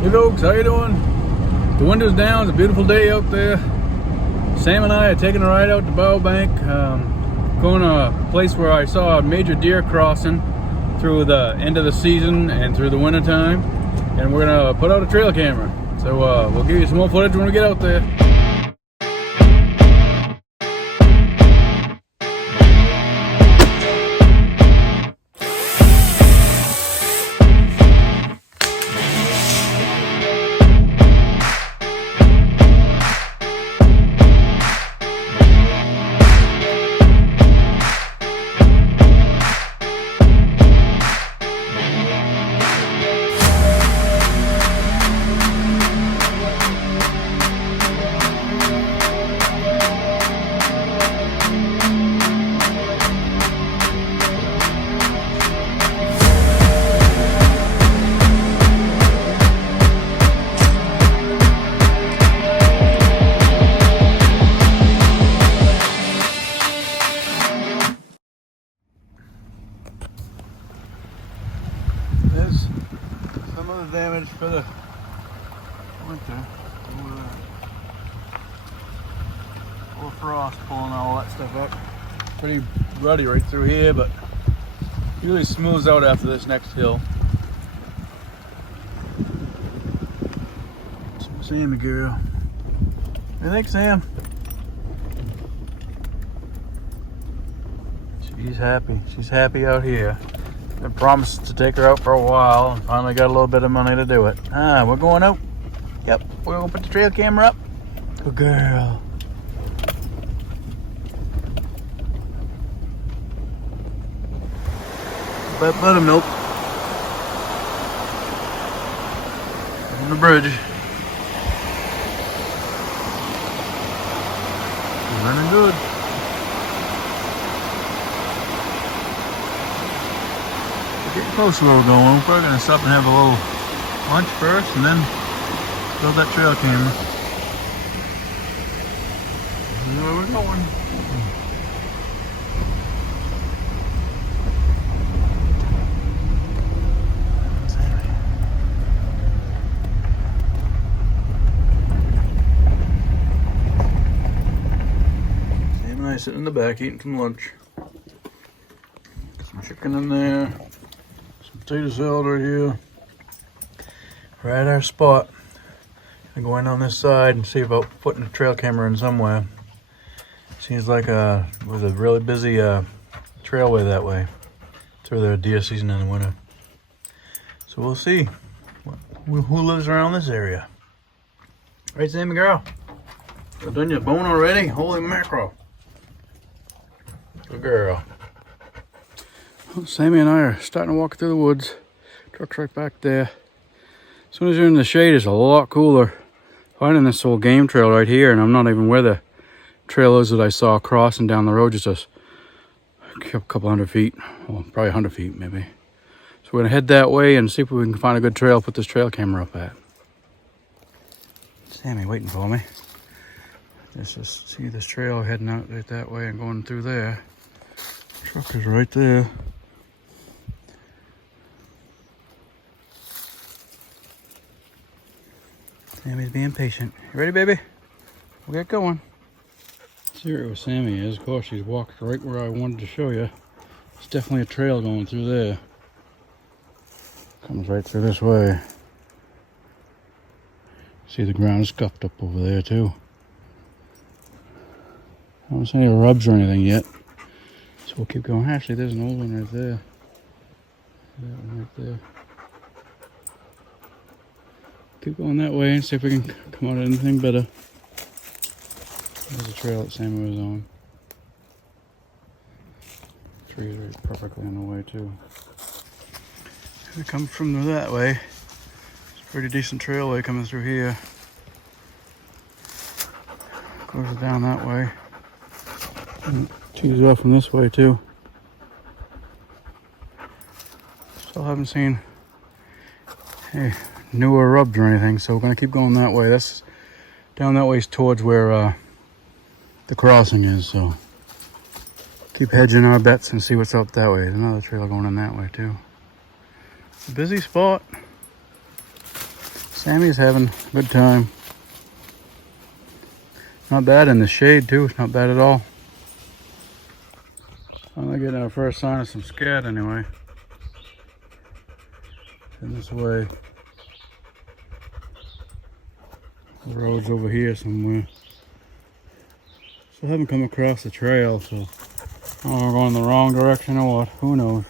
Hey folks, how you doing? The window's down, it's a beautiful day out there. Sam and I are taking a ride out to Bow Bank, going to a place where I saw a major deer crossing through the end of the season and through the winter time. And we're gonna put out a trail camera. So we'll give you some more footage when we get out there. There's some of the damage for the winter. Or frost pulling all that stuff up. Pretty ruddy right through here, but usually smooths out after this next hill. Sammy girl. What do you think, Sam? She's happy. She's happy out here. I promised to take her out for a while and finally got a little bit of money to do it. We're going out. Yep, we're gonna put the trail camera up. Good girl. Buttermilk on the bridge. Running good. Getting close to where we're going. We're probably gonna stop and have a little lunch first and then build that trail camera. This is where we're going. Sam and I sitting in the back eating some lunch. Some chicken in there. Potato salad right here. We're at our spot. I'm going on this side and see about putting a trail camera in somewhere. Seems like it was a really busy trailway that way through the deer season in the winter. So we'll see who lives around this area. Right, Sammy girl? You done your bone already? Holy mackerel. Good girl. Well, Sammy and I are starting to walk through the woods. Truck's right back there. As soon as you're in the shade, it's a lot cooler. Finding this old game trail right here, and I'm not even where the trail is that I saw crossing down the road, just a couple hundred feet. Well, probably 100 feet maybe. So we're gonna head that way and see if we can find a good trail to put this trail camera up at. Sammy waiting for me. Just see this trail heading out right that way and going through there. Truck is right there. Sammy's being patient. You ready, baby? We'll get going. See where Sammy is. Of course, she's walked right where I wanted to show you. It's definitely a trail going through there. Comes right through this way. See, the ground is scuffed up over there too. I don't see any rubs or anything yet. So we'll keep going. Actually, there's an old one right there. That one right there. Keep going that way and see if we can come out of anything better. There's a trail that Sammy was on. Trees are perfectly in the way too. If we come from that way, it's a pretty decent trailway coming through here. Goes down that way. And tees off from this way too. Still haven't seen newer rubs or anything, so we're gonna keep going that way. That's down that way towards where the crossing is, so keep hedging our bets and see what's up that way. There's another trail going in that way too. It's a busy spot. Sammy's having a good time. Not bad in the shade too. It's not bad at all. Finally getting our first sign of some scat anyway. In this way. The road's over here somewhere. So I haven't come across the trail, so I don't know if we're going in the wrong direction or what. Who knows?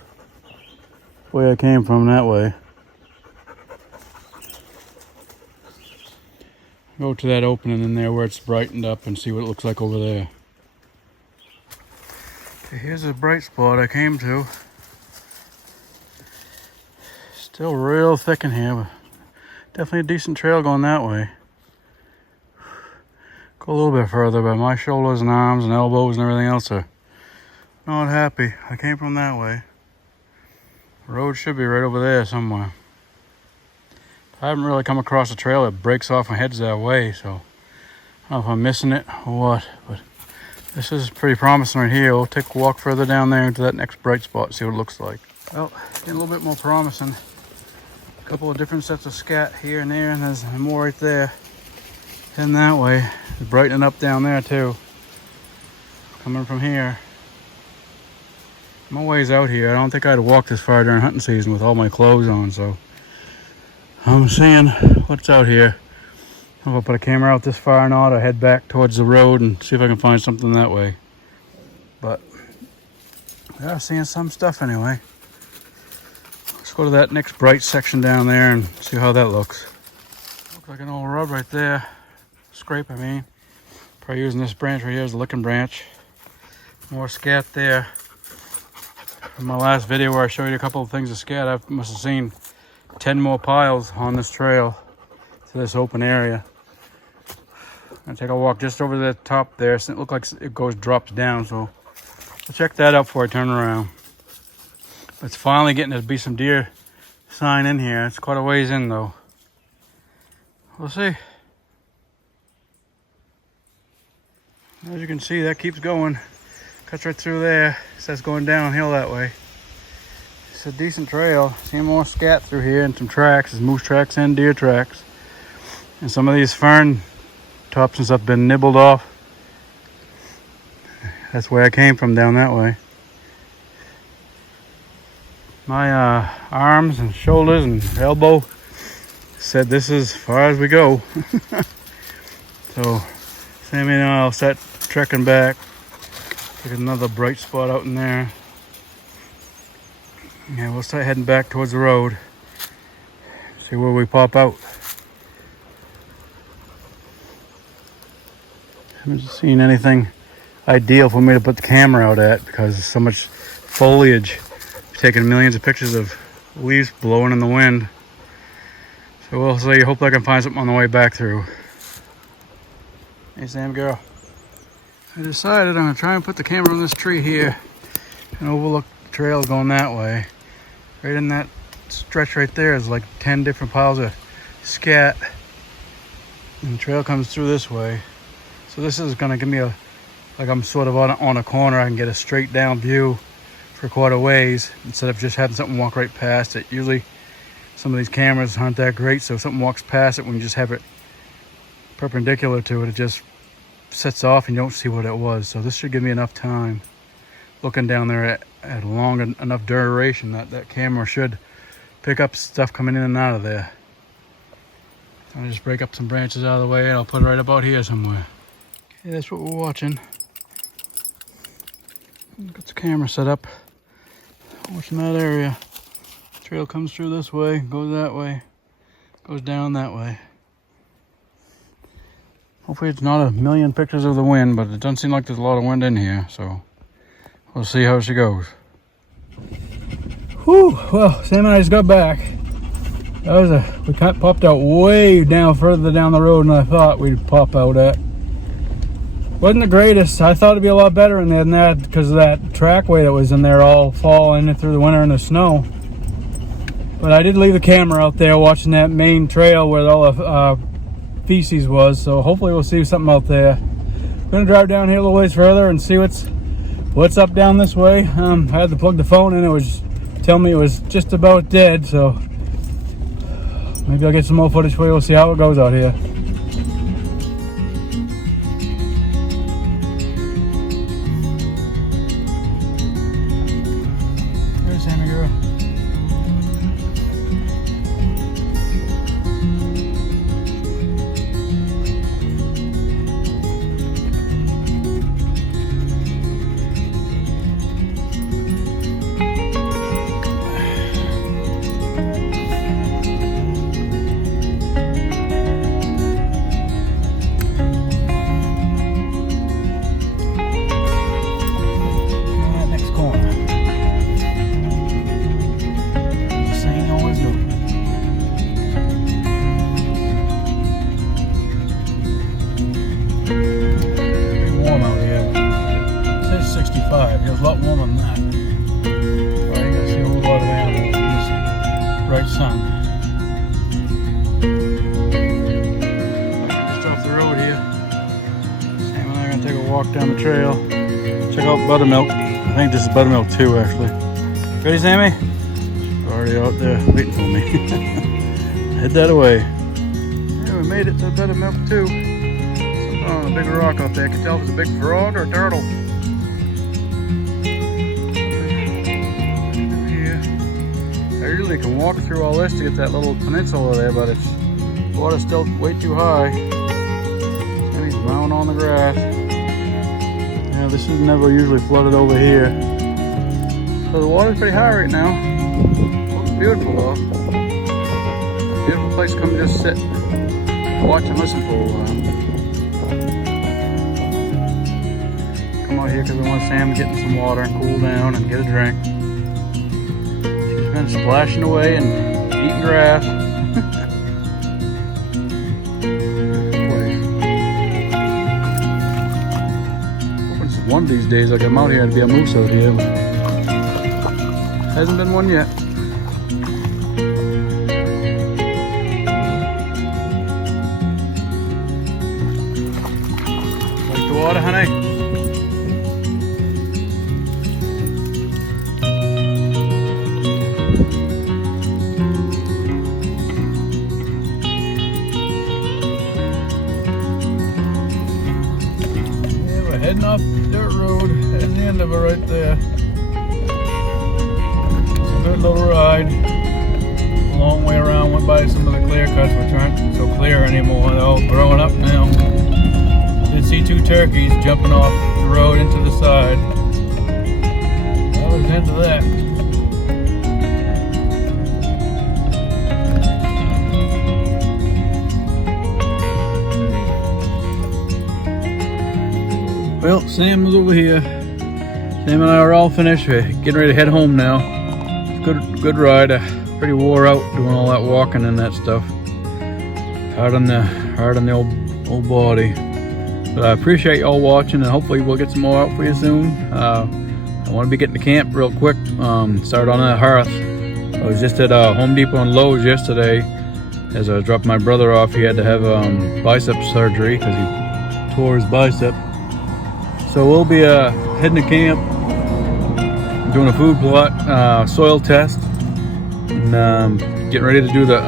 Way I came from that way. Go to that opening in there where it's brightened up and see what it looks like over there. Okay, here's a bright spot I came to. Still real thick in here, but definitely a decent trail going that way. Go a little bit further, but my shoulders and arms and elbows and everything else are not happy. I came from that way. The road should be right over there somewhere. I haven't really come across a trail that breaks off and heads that way, so I don't know if I'm missing it or what, but this is pretty promising right here. We'll take a walk further down there into that next bright spot, see what it looks like. Well, getting a little bit more promising. A couple of different sets of scat here and there, and there's more right there. Heading that way. It's brightening up down there too. Coming from here. I'm a ways out here. I don't think I'd walk this far during hunting season with all my clothes on, so I'm seeing what's out here. If I put a camera out this far or not, I head back towards the road and see if I can find something that way. But yeah, seeing some stuff anyway. Let's go to that next bright section down there and see how that looks. Looks like an old rub right there. Scrape, I mean. Probably using this branch right here as a licking branch. More scat there. In my last video where I showed you a couple of things of scat, I must have seen 10 more piles on this trail to this open area. I'm gonna take a walk just over the top there. So it looks like it drops down, so I'll check that out before I turn around. It's finally getting to be some deer sign in here. It's quite a ways in though. We'll see. As you can see, that keeps going. Cuts right through there. It says going downhill that way. It's a decent trail. See more scat through here and some tracks. There's moose tracks and deer tracks. And some of these fern tops and stuff been nibbled off. That's where I came from, down that way. My arms and shoulders and elbow said this is as far as we go. So Sammy and I'll start trekking back. Take another bright spot out in there. Yeah, we'll start heading back towards the road. See where we pop out. Haven't seen anything ideal for me to put the camera out at because there's so much foliage. I've taken millions of pictures of leaves blowing in the wind. So we'll see. Hopefully I can find something on the way back through. Hey Sam girl. I decided I'm going to try and put the camera on this tree here and overlook the trail going that way. Right in that stretch right there is like 10 different piles of scat. And the trail comes through this way. So this is going to give me like I'm sort of on a corner. I can get a straight down view for quite a ways instead of just having something walk right past it. Usually some of these cameras aren't that great, so if something walks past it, when you just have it perpendicular to it, it just sets off and you don't see what it was. So this should give me enough time looking down there at a long enough duration that camera should pick up stuff coming in and out of there. I'll just break up some branches out of the way and I'll put it right about here somewhere. Okay, that's what we're watching. Got the camera set up, watching that area. Trail comes through this way, goes that way, goes down that way. Hopefully it's not a million pictures of the wind, but it doesn't seem like there's a lot of wind in here, so we'll see how she goes. Whew, well, Sam and I just got back. We popped out way down, further down the road than I thought we'd pop out at. Wasn't the greatest. I thought it'd be a lot better in there than that because of that trackway that was in there all fall in through the winter in the snow. But I did leave the camera out there watching that Maine trail where all the feces was, so hopefully we'll see something out there. I'm gonna drive down here a little ways further and see what's up down this way. I had to plug the phone in. It was telling me it was just about dead, so Maybe I'll get some more footage for you. We'll see how it goes out here. There's Sammy girl. It was a lot warmer than that. Well, you can see a whole lot of animals in this bright sun. Just off the road here. Sam and I are going to take a walk down the trail. Check out buttermilk. I think this is buttermilk 2 actually. Ready, Sammy? Already out there waiting for me. Head that away. Yeah, we made it to buttermilk 2. Something on a big rock out there. I can tell if it's a big frog or a turtle. I usually can walk through all this to get that little peninsula there, but it's water's still way too high. And he's bowing on the grass. Yeah, this is never usually flooded over here. So the water's pretty high right now. Looks beautiful though. Beautiful place to come just sit, watch and listen for a while. Come out here because I want Sam to get in some water and cool down and get a drink. Been splashing away and eating grass. One of these days I'll come out here and be a moose out here. Hasn't been one yet. Like the water, honey? Heading off the dirt road, heading the end of it right there. It's a good little ride. A long way around, went by some of the clear cuts, which aren't so clear anymore. They're all growing up now. Did see 2 turkeys jumping off the road into the side. That was the end of that. Well, Sam was over here. Sam and I are all finished. We're getting ready to head home now. Good ride. Pretty wore out doing all that walking and that stuff. Hard on the old body. But I appreciate y'all watching, and hopefully we'll get some more out for you soon. I want to be getting to camp real quick. Start on that hearth. I was just at Home Depot and Lowe's yesterday. As I dropped my brother off, he had to have bicep surgery because he tore his bicep. So we'll be heading to camp, doing a food plot, soil test, and getting ready to do the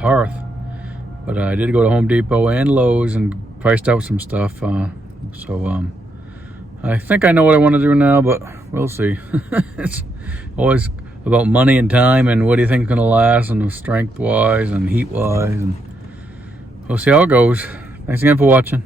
hearth. But I did go to Home Depot and Lowe's and priced out some stuff. So I think I know what I want to do now, but we'll see. It's always about money and time and what do you think is going to last, and strength-wise and heat-wise, and we'll see how it goes. Thanks again for watching.